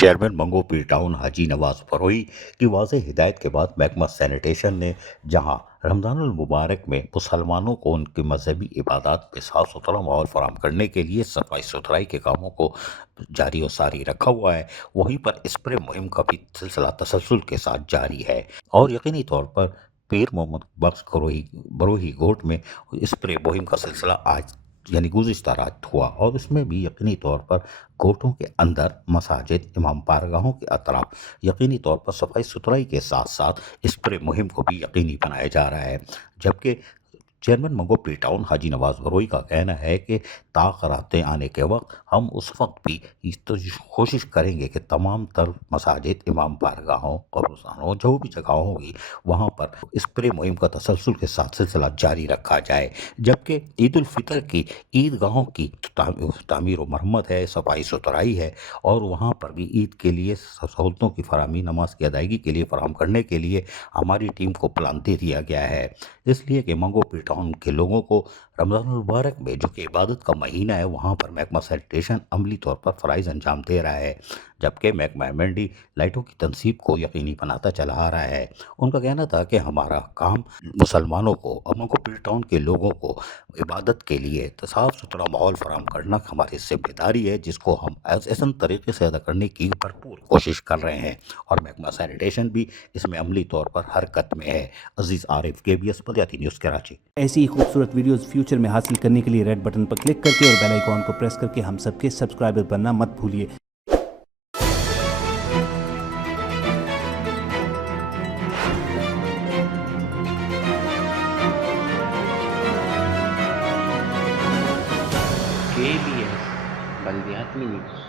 Chairman منگو پیر town حاجی نواز فروئی کی واضح ہدایت کے بعد محکمہ سینیٹیشن نے جہاں رمضان المبارک میں مسلمانوں کو ان کی مذہبی عبادات میں صاف ستھرا ماحول فراہم کرنے کے لیے صفائی ستھرائی کے کاموں کو جاری و ساری رکھا ہوا ہے، وہیں پر اسپرے مہم کا بھی سلسلہ تسلسل کے ساتھ جاری ہے اور یقینی طور پر پیر محمد بخش بروہی گوٹ میں اسپرے مہم کا سلسلہ آج یعنی گزشتہ رات ہوا اور اس میں بھی یقینی طور پر گوٹوں کے اندر مساجد امام بارگاہوں کے اطراف یقینی طور پر صفائی ستھرائی کے ساتھ ساتھ اسپرے مہم کو بھی یقینی بنایا جا رہا ہے، جبکہ چیئرمین منگو پیر ٹاؤن حاجی نواز بروئی کا کہنا ہے کہ تاخیراتیں آنے کے وقت ہم اس وقت بھی کوشش کریں گے کہ تمام تر مساجد امام بارگاہوں قبرستانوں جو بھی جگہوں ہوگی وہاں پر اسپرے مہم کا تسلسل کے ساتھ سلسلہ جاری رکھا جائے، جبکہ عید الفطر کی عیدگاہوں کی تعمیر و مرمت ہے، صفائی ستھرائی ہے اور وہاں پر بھی عید کے لیے سہولتوں کی فراہمی نماز کی ادائیگی کے لیے فراہم کرنے کے لیے ہماری ٹیم کو پلان دے دیا گیا ہے، اس لیے کہ منگو پیر ٹاؤن کے لوگوں کو رمضان المبارک میں جو کہ عبادت کا مہینہ ہے وہاں پر محکمہ سینیٹیشن عملی طور پر فرائض انجام دے رہا ہے، جبکہ محکمہ MND لائٹوں کی تنصیب کو یقینی بناتا چلا آ رہا ہے۔ ان کا کہنا تھا کہ ہمارا کام مسلمانوں کو اور منگو پیر ٹاؤن کے لوگوں کو عبادت کے لیے صاف ستھرا ماحول فراہم کرنا ہماری ذمہ داری ہے، جس کو ہم احسن طریقے سے ادا کرنے کی بھرپور کوشش کر رہے ہیں اور محکمہ سینیٹیشن بھی اس میں عملی طور پر حرکت میں ہے۔ عزیز عارف KBS بلدیاتی نیوز کراچی۔ ایسی ہی خوبصورت ویڈیوز فیوچر میں حاصل کرنے کے لیے ریڈ بٹن پر کلک کر کے اور بیل آئیکن کو پریس کر کے ہم سب کے سبسکرائبر بننا مت بھولیے۔ KBS بلدیاتی نیوز